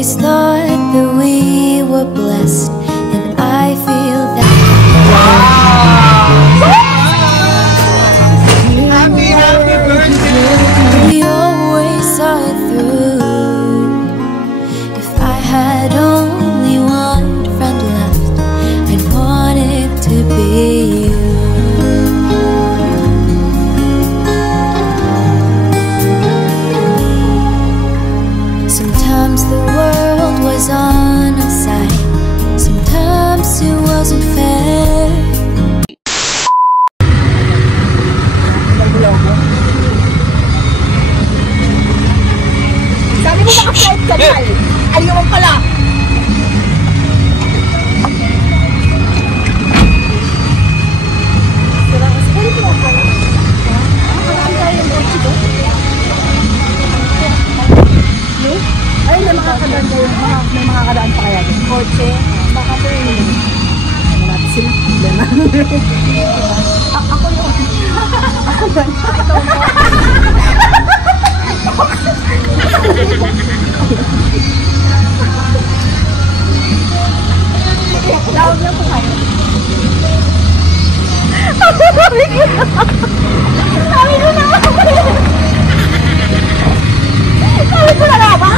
always thought that we were blessed, and I feel that. Happy birthday! We always saw it through. If I had only one friend left, I'd want it to be you. Sometimes the world was on our side, sometimes it wasn't fair. Sabi mo naka-flight ka na eh. Ayaw pala. Ay, may makakadaan kayo. May makakadaan pa kaya. Kotse. Baka po yun. Malapit sila. Problema. Ako yun. Ako ba? Ito mo. Tawag lang po kayo. Sabi ko na ako. Sabi ko na nga ba?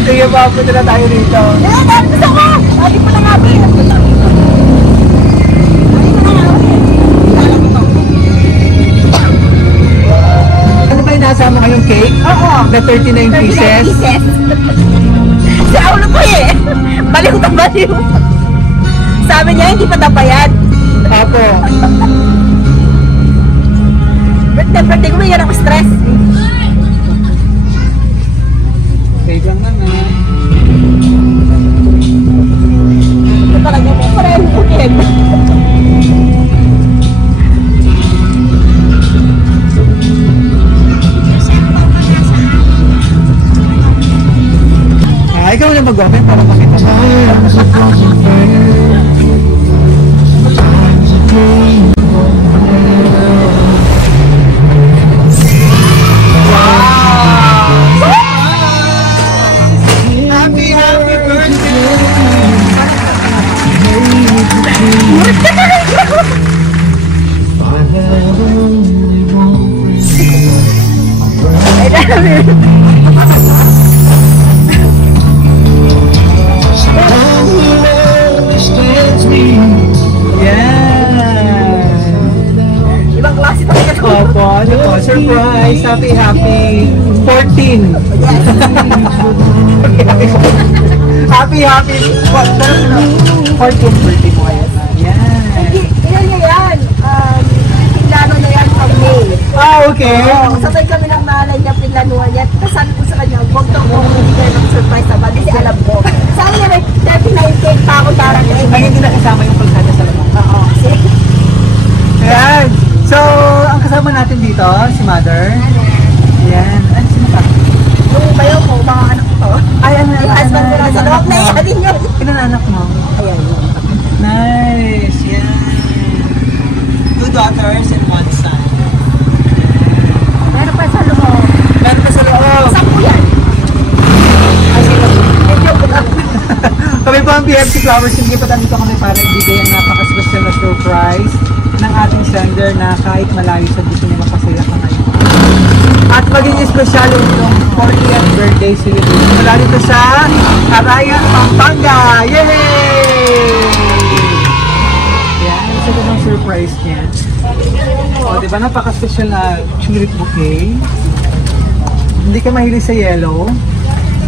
Sige, papunta na tayo rito. Dahil gusto ko! Sabi ko na nga ba? Ano ba yung nasa mo ngayong cake? Oo. Na 39 pieces? Si Aulo ko eh. Baliw na baliw. Sabi niya, hindi pa nabayad. Apo. Birthday ko ba yan ako stress? Cake lang naman. Ito talaga mo. Pareho ko yan. Ikaw na mag-open para makita mo. Surprise! Happy 14! Happy 14th birthday po kayo. Yan! Ilan niya yan? Pinlano na yan from May. Okay! Sabay kami ng malay niya, pinlanuan niya. Tapos sabi ko sa kanya, huwag daw kong bigay ng surprise na ba? Kasi alam ko. Sabi niya, may 39 cake pa ako parang eh. Ay, hindi na kasama yung pulsada sa labas. Oo. Ayan! So, ang kasama natin dito, si Mother. Ayan. Ano sino ka? Yung bayo ko, mga anak ko. Ay, ano Yung husband ko lang sa loob na ihalin yun. Ilan anak mo? Ayan. Nice! Yan! 2 daughters and 1 son. Meron pa sa loob. Meron pa sa loob. Saan po yan? Ay, sino? Joke lang. Kami po ang PFC Flowers. Hindi pa dito kami para ibigay ang napaka-special na surprise ng ating sender na kahit malayo sa gusto niya mapasaya ka ngayon. At maging espesyal yung 40th birthday celebration mula dito sa Arayan, Pampanga! Yay! Yan, isa ko ng surprise niya. O, diba napaka-special na tulip bouquet? Hindi ka mahilig sa yellow?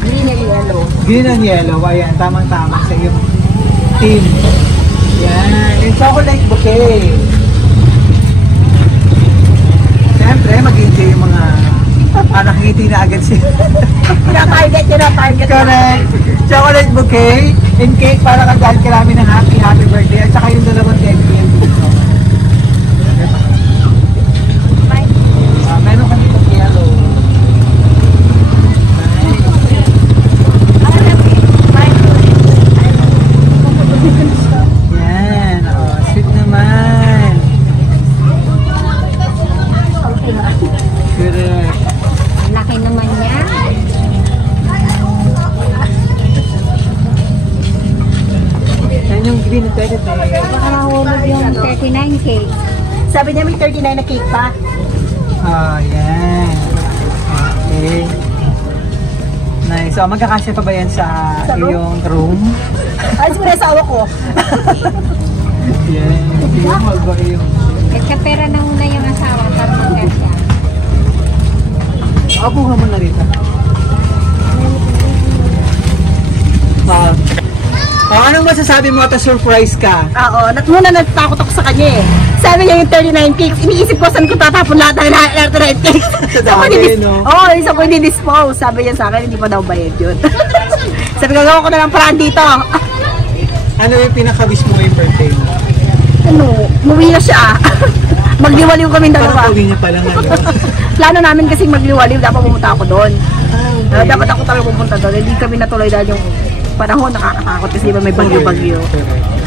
Green and yellow. Green and yellow, ayan, tamang-tama sa iyong team. Yan, yung chocolate bouquet. Siyempre, mag-enjoy yung mga nakangiti na agad siya. Pinatarget yun ang target. Correct. Chocolate bouquet and cake para kagad karami ng happy birthday. At saka yung dalawang cake yan dito. Meron kami itong yellow. Yan. Oh, sweet naman. Correct. Laki naman yan. Hindi na teddy bear. Baka mahulog yung 39 cake. Sabi niya may 39 na cake pa. Oh, yan. Okay. Nice. So, magkakasya pa ba yan sa iyong room? Alis mo na sa awa ko. Yan. Yung ba yung... Nagkapera na muna yung asawa para magkasya. Apo ka muna rito. Anong masasabi mo at surprise ka? Oo, muna natakot ako sa kanya eh. Sabi niya yung 39 cakes, iniisip ko saan ko tatapon lahat ng 39 cakes. Sa dami, no? Oo, isa ko hindi-dispose. Sabi niya sa akin, hindi pa daw bayad yun. Sabi ko, gawa ko na lang paraan dito. Ano yung pinaka-wish mo ngayong birthday mo? Ano, umuwi na siya. Magliwaliw kami dalawa. Parang uwi niya pa lang, ano? Plano namin kasing magliwaliw, dapat pumunta ako doon. Dapat ako talaga pupunta doon. Hindi kami natuloy dahil yung panahon nakakatakot kasi di ba may bagyo-bagyo.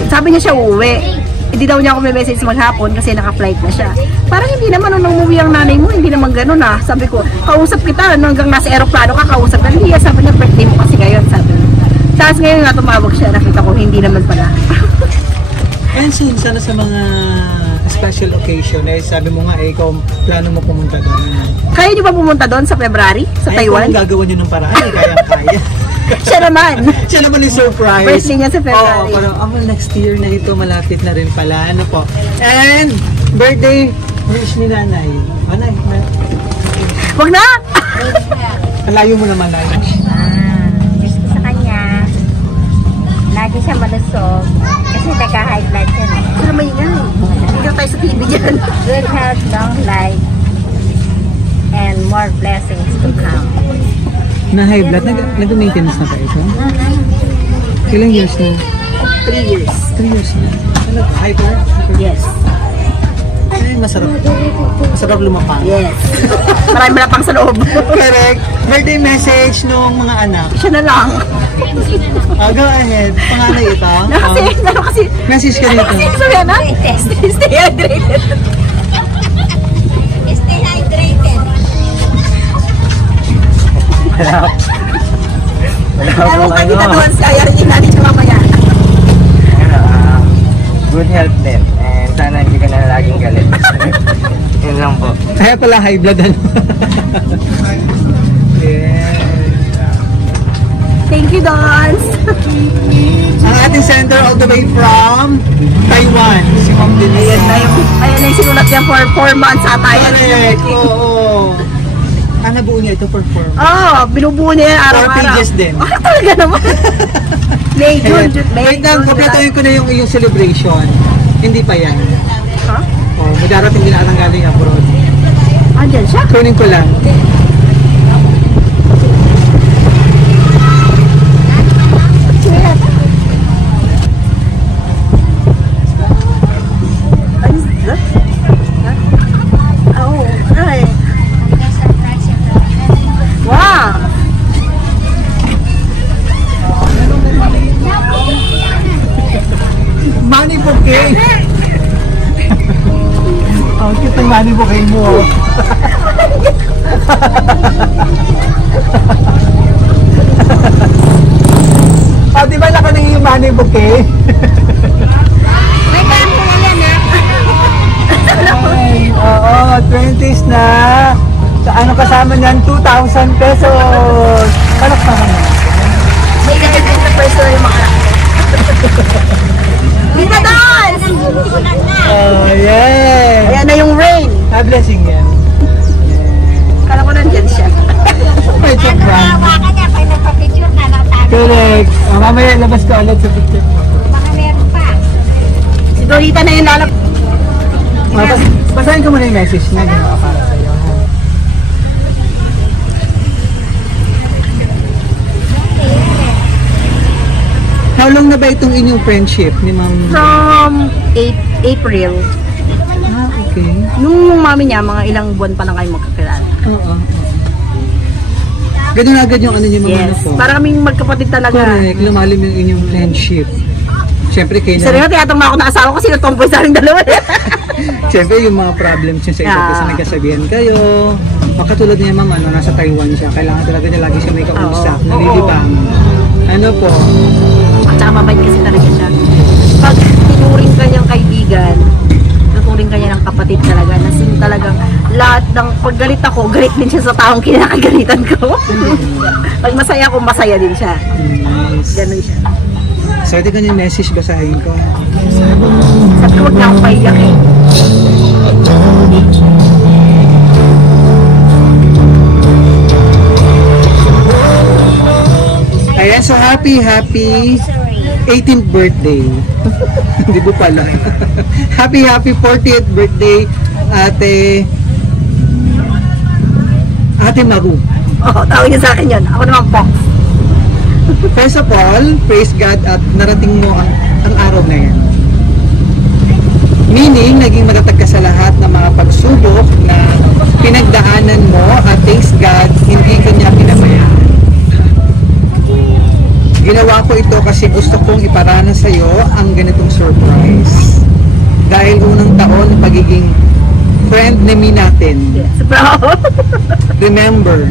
Sabi niya siya uuwi. Hindi daw niya ako may message maghapon kasi naka-flight na siya. Parang hindi naman nung umuwi ang nanay mo, hindi naman ganun ah. Sabi ko, kausap kita, hanggang nasa aeroplano ka, kausap ka. Hindi, sabi niya, birthday mo kasi ngayon, sabi niya. Tapos ngayon nga tumawag siya, nakita ko, hindi naman pala. And since sana sa mga special occasion, eh, sabi mo nga, ikaw, plano mo pumunta doon. Kaya niyo ba pumunta doon sa February? Sa Taiwan? Kung gagawa niyo ng paraan, kaya-kaya. Siya naman. Siya naman yung surprise. Birthday niya sa February. Oo, pero next year na ito, malapit na rin pala. Ano po? And, birthday wish ni nanay. Nanay, Wag na! malayo mo naman, nanay. Gusto ko sa kanya, lagi siya malusog. Kasi nagka-high blood yan. Pero may nga eh. Hindi tayo sa TV dyan. Good health, long life, and more blessings to come. Na high blood, nag-maintenance na pa ito? Ilang years na? 3 years. 3 years na. Ano ba? High blood? Yes. Ay, masarap. Masarap lumapang. Yes. Marami na pang sa loob. Correct. Birthday message nung mga anak. Siya na lang. Go ahead. Panganay ito. Kasi, Message ka dito. kasi sabi na, stay hydrated. Stay hydrated. Wala Alam mo, kita doon, kaya rin natin siya mamaya. Good health din. And sana hindi ka na laging galit. Yun lang po. Kaya pala high blood ano. Yeah. Thank you, Dons. Ang ating center all the way from Taiwan. Si Ma'am Denise. Ayan na yung sinulat niya for 4 months ata yan. Correct. Oo. Nabuo niya ito for 4 months. Binubuo niya yan 4 araw-araw. pages din. Talaga naman. May June, May Wait lang, June, kompletuhin ko na yung iyong celebration. Hindi pa yan. Ha? Oh, may darating din atang galing abroad. Andyan siya. Kunin ko lang. Wow! Money bouquet! Ang cute ng money bouquet mo. Di ba laki ng yung money bouquet? May kampo na yan Oo, 20s na. So, ano kasama niyan? 2,000 pesos. Ano kasama niyan? May ganyan na personal yung mga anak ko. Dito, Dons! Oh, yeah. Ayan na yung rain. Blessing yan. Kala ko nandyan siya. May check brand. Hawakan niya, pag nagpa-picture ka lang tayo. Correct. Mamaya labas ka ulit sa picture. Baka meron pa. Si Dorita na yung lalap. Basahin ko muna yung message na ginawa para sa'yo. How long na ba itong inyong friendship ni Ma'am? From April. Okay. Nung mami niya, mga ilang buwan pa lang kayo magkakilala. Oo. Ganun agad yung ano niyo mga ano Yes. po. Para kaming magkapatid talaga. Correct. Lumalim yung inyong friendship. Siyempre kayo Isa rin na tiyatang ako na asawa ko, sino tomboy sa aking dalawa. Siyempre yung mga problems niya sa isa't isa, nagkasabihan kayo. Makatulad niya ma'am, ano, nasa Taiwan siya. Kailangan talaga niya lagi siya may kausap, Oo. nalilibang. Ano po? At saka mabait kasi talaga siya. pag tinuring ka niyang kaibigan, tuturing ka niya ng kapatid talaga. Nasin talagang lahat ng pag galit ako, galit din siya sa taong kinakagalitan ko. Pag masaya ako, masaya din siya. Nice. Ganun siya. So, ito kanyang message basahin ko. Sabi ko, huwag na akong paiyak eh. Ayan, so happy 18th birthday. Hindi mo pala. happy 40th birthday, Ate Maru. Oo, tawag niya sa akin yun. Ako naman po. First of all, praise God at narating mo ang araw na yan. Meaning, naging matatag ka sa lahat ng mga pagsubok na pinagdaanan mo at thanks God, hindi ka niya pinabayaan. Ginawa ko ito kasi gusto kong iparana sa iyo ang ganitong surprise. Dahil unang taon ng pagiging friend name natin. Yes, bro. Remember,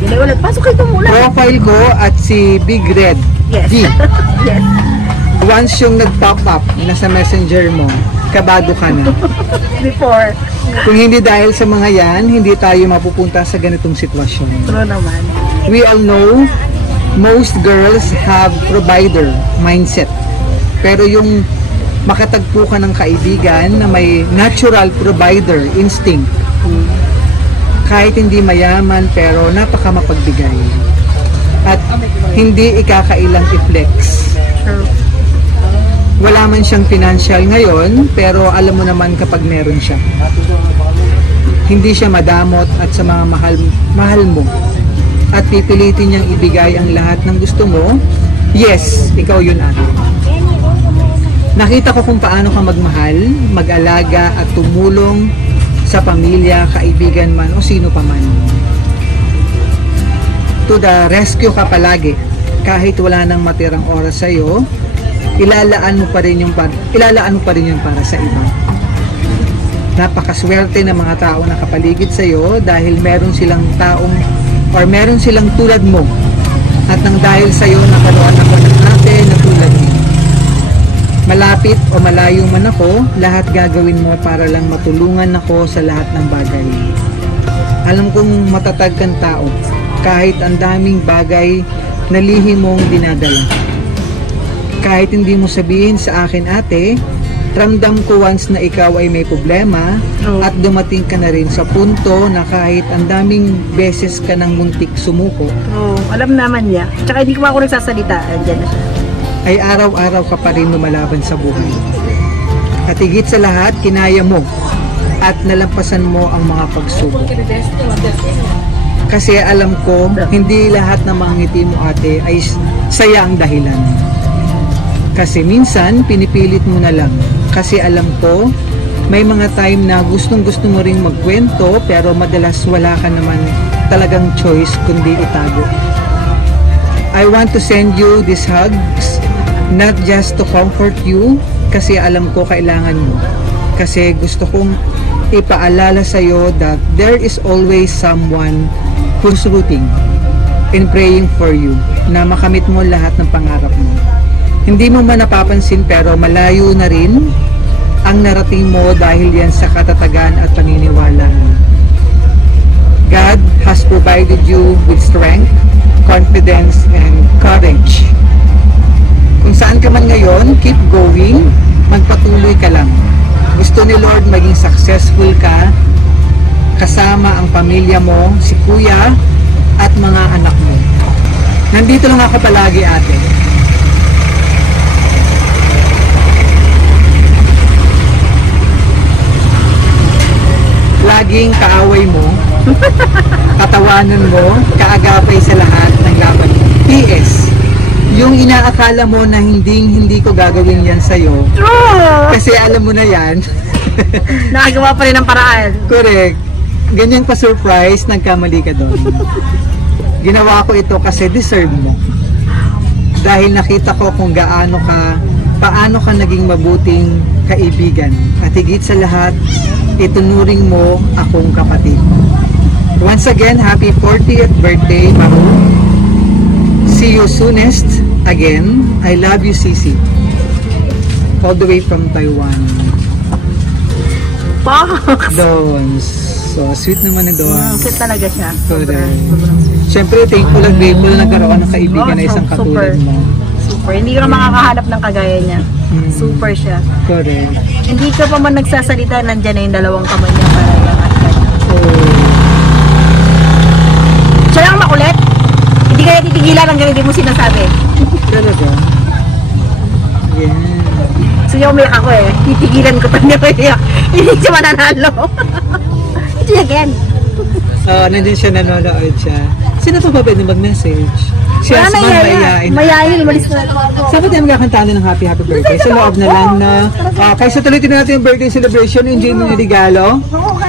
Gila ulit. Pasok kayo muna. profile ko at si Big Red Yes. G. Yes. Once yung nag-pop up na sa messenger mo, kabado ka na. Before. Kung hindi dahil sa mga yan, hindi tayo mapupunta sa ganitong sitwasyon. True naman. We all know, most girls have provider mindset. Pero yung makatagpo ka ng kaibigan na may natural provider instinct, kahit hindi mayaman pero napaka mapagbigay. At hindi ikakailang i-flex. True. Wala man siyang financial ngayon, pero alam mo naman kapag meron siya. Hindi siya madamot at sa mga mahal mo. At pipilitin niyang ibigay ang lahat ng gusto mo. Yes, ikaw yun ate. Nakita ko kung paano ka magmahal, mag-alaga at tumulong sa pamilya, kaibigan man o sino pa man. To the rescue ka palagi. Kahit wala nang matirang oras sa iyo, ilalaan mo pa rin yung para sa iba. Napakaswerte ng mga tao na kapaligid sa iyo dahil meron silang tulad mo. At nang dahil sa iyo nakaroon ako ng ate na tulad mo. Malapit o malayo man ako, lahat gagawin mo para lang matulungan ako sa lahat ng bagay. Alam kong matatag kang tao, kahit ang daming bagay na lihim mong dinadala. Kahit hindi mo sabihin sa akin ate, ramdam ko once na ikaw ay may problema at dumating ka na rin sa punto na kahit ang daming beses ka nang muntik sumuko. True. Alam naman niya. Tsaka hindi ko ako nagsasalita. Andiyan na siya. Ay araw-araw ka pa rin lumalaban sa buhay. At higit sa lahat, kinaya mo at nalampasan mo ang mga pagsubok. Kasi alam ko, hindi lahat ng mga ngiti mo ate ay saya ang dahilan. Kasi minsan, pinipilit mo na lang. Kasi alam ko, may mga time na gustong-gusto mo ring magkwento pero madalas wala ka naman talagang choice kundi itago. I want to send you these hugs, not just to comfort you, kasi alam ko kailangan mo. Kasi gusto kong ipaalala sa'yo that there is always someone who's rooting and praying for you na makamit mo lahat ng pangarap mo. Hindi mo man napapansin pero malayo na rin ang narating mo dahil yan sa katatagan at paniniwala mo. God has provided you with strength, confidence, and courage. Kung saan ka man ngayon, keep going, magpatuloy ka lang. Gusto ni Lord maging successful ka, kasama ang pamilya mo, si kuya, at mga anak mo. Nandito lang ako palagi ate. Laging kaaway mo, katawanan mo, kaagapay sa lahat ng laban mo. P.S. Yung inaakala mo na hindi ko gagawin yan sa'yo, kasi alam mo na yan. Nakagawa pa rin ng paraan. Correct. Ganyan pa surprise, nagkamali ka doon. Ginawa ko ito kasi deserve mo. Dahil nakita ko kung paano ka naging mabuting kaibigan. At higit sa lahat, itunuring mo akong kapatid. Once again, happy 40th birthday, Maru. See you soonest again. I love you, Sisi. All the way from Taiwan. Box! Dons. So, sweet naman ni Dons. Sweet talaga siya. Correct. Siyempre, thankful at grateful na nagkaroon ng kaibigan na isang katulad mo. Super. Hindi ka makakahanap ng kagaya niya. Super siya. Correct. Hindi ka pa man nagsasalita, nandyan na yung dalawang kamay niya para lang at kanya. Siya lang makulit. Hindi kaya titigilan hanggang hindi mo sinasabi. Talaga? Yeah. So yung umiyak ako eh. Titigilan ko pa niya umiyak. Hindi siya mananalo. Ito again. Nandun siya, nanonood siya. Sino pa ba pwede mag-message? Si Wala na Asman, yaya. Mayayain, umalis na. Saan ba tayo magkakantaan ng happy birthday? Sa loob na lang na. Kaysa tuloy natin yung birthday celebration, yung Jamie regalo.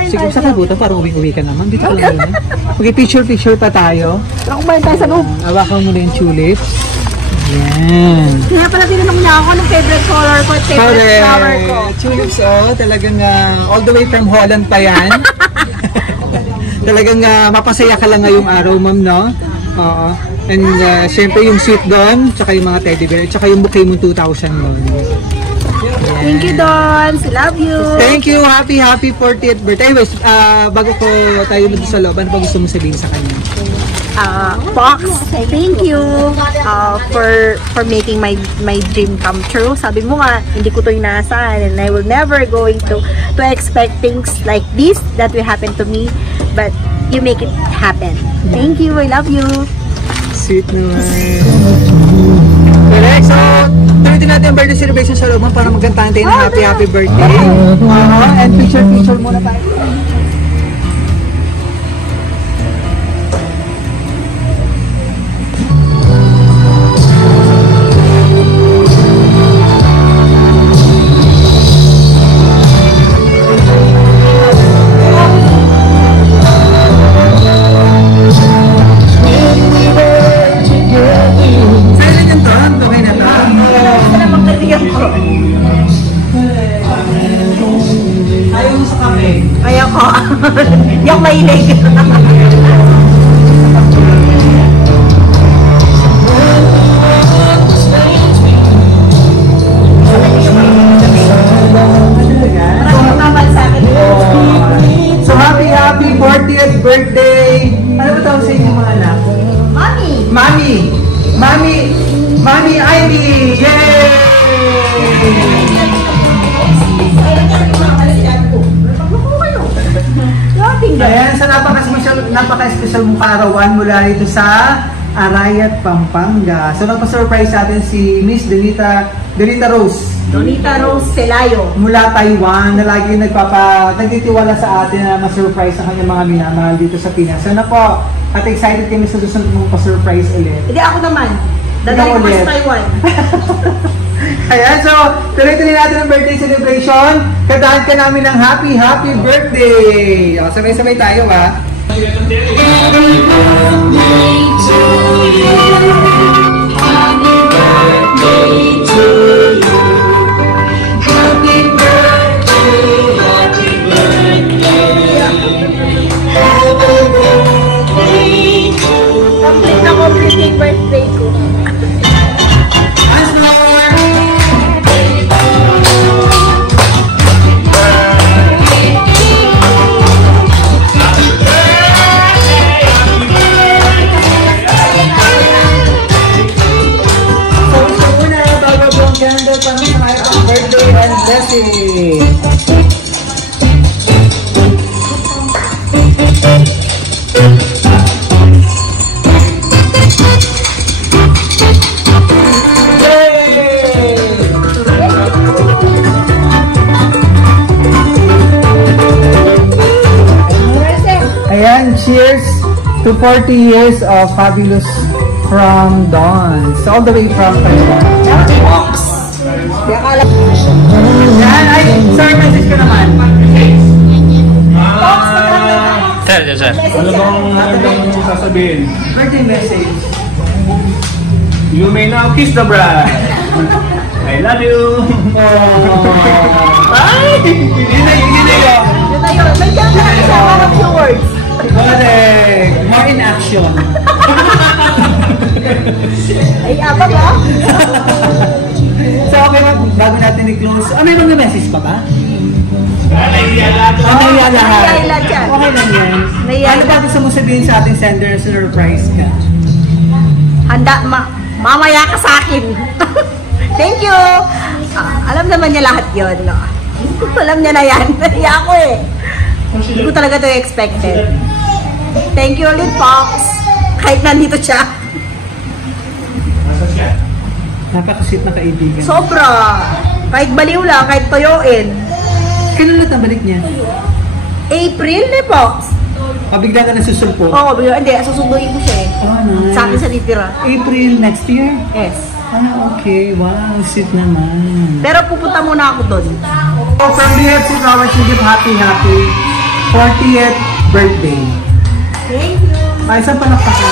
Sige, sa kabutan, parang uwi-uwi ka naman. Dito ka lang naman. Okay, picture pa tayo. Ako ba tayo sa loob? Awakan mo na yung tulips. Yan. Kaya pala tinanong niya ako ng favorite color ko at favorite flower ko. Tulips, talagang all the way from Holland pa yan. Talagang mapasaya ka lang ngayong araw, ma'am, no? Oo. And syempre yung sweet doon, tsaka yung mga teddy bear, tsaka yung bouquet mo 2,000 doon. Thank you, Dons. Love you. Thank you. Happy 40th birthday. Anyways, bago ko tayo mag sa loob, ano pa gusto mo sabihin sa kanya? Fox, thank you for making my dream come true. Sabi mo nga, hindi ko to inaasahan and I will never going to expect things like this that will happen to me, but you make it happen. Thank you. I love you. Sweet naman. Correct. So, tuloy natin ang birthday celebration sa loob para magkantahan tayo ng happy birthday. And picture muna tayo. Yung mahilig. So happy 40th birthday. Ano ba tawag sa inyo mga anak? Mami Ivy. Yay! Ayan, sa napaka-special mong karawan mula dito sa Arayat, Pampanga. So nagpa-surprise sa atin si Miss Donita Rose. Donita Rose Pelayo. Mula Taiwan, na lagi nagtitiwala sa atin na ma-surprise ang kanyang mga minamahal dito sa Pinas. Sana po, at excited kami sa gusto mong pa-surprise ulit. Hindi ako naman. Dadali ko sa Taiwan. Ayan, so tuloy-tuloy natin ang birthday celebration. Kadahan ka namin ng happy birthday! O, sabay-sabay tayo, ha? Happy birthday to you. Happy birthday to you. Happy birthday, happy birthday. Happy birthday to you. Complete na complete birthday ko. Ayan, cheers to 40 years of fabulous from Dawn. So all the way from Taiwan. Yan, ay, sorry, message ko naman. Sir. Ano bang sasabihin? Birthday message. You may now kiss the bride. I love you. Ay! Hindi ko. Yun na yun. May kaya na siya. Parang few words. Correct. More in action. Ay, apa ba? So, okay, bago natin i-close. May mga message pa ba? Nahiya lahat. Nahiya lahat. Nahiya lahat yan. Okay lang yan. Nahiya Ano ba gusto mo sabihin sa ating sender na surprise ka? Handa, mamaya ka sa akin. Thank you! Alam naman niya lahat yun, no? Alam niya na yan. Nahiya ako eh. Hindi ko talaga ito expected. Thank you ulit, Pops. Kahit nandito siya. Napaka-sweet na kaibigan. Sobra. Kahit baliw lang, kahit toyoin. Kailan ulit ang balik niya? April eh, Pops. Pabigla ka na susulpo? Oo, hindi. Susunduin ko siya eh. Oh, nice. Sa akin sa titira. April next year? Yes. Okay. Wow, sweet naman. Pero pupunta muna ako doon. So, from BFC Flowers, we give happy 40th birthday. Thank you. Ay, isang palakpakan.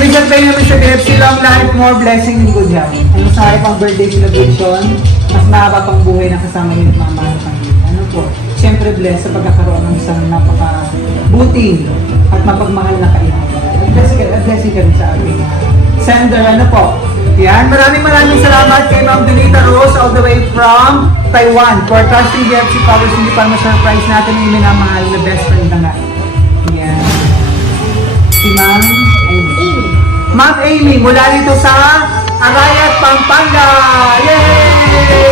Recent tayo namin sa BFC, long life, more blessing and good health. Ang masaya pang birthday celebration, mas mahaba pang buhay na kasama niyo at mamahal pang ano po, siyempre blessed sa pagkakaroon ng isang napaka-buting at mapagmahal na kaibigan. Blessing ka rin sa ating sender, ano po. Yan, maraming salamat kay Ma'am Donita Rose all the way from Taiwan for trusting BFC Flowers, hindi pa ma-surprise natin yung minamahal na best friend na nga. Yan. Si Ma'am Amy. Ma'am Amy, mula dito sa Arayat, Pampanga! Yay!